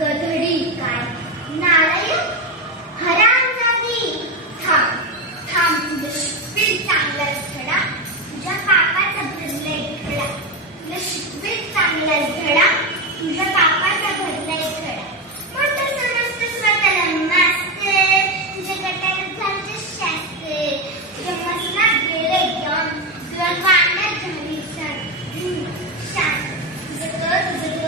गधडी काय नारायण हरामजादी थांब थांब तुझं शिकवीत चांगलाच धडा तुझ्या काकाचा भरलाय धडा तुला शिकवीत चांगलाच धडा तुझ्या काकाचा भरलाय धडा मोठं समजतं स्वतःला मास्तर तुझ्या गटाला झालते शास्त्र तुझ्या मसनात गेले ज्ञान तुला वाढण्यात झाली शांत तुझं